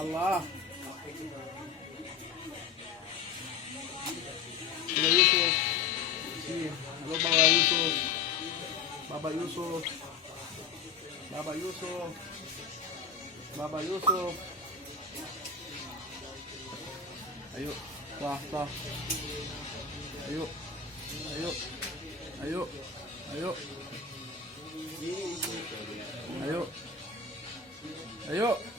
Allah. Sila Yusuf. Si, halo Baba Yusuf. Baba Yusuf. Baba Yusuf. Baba Yusuf. Ayo, tah. Ayo. Ayo. Ayo. Ayo. Ayo. Ayo.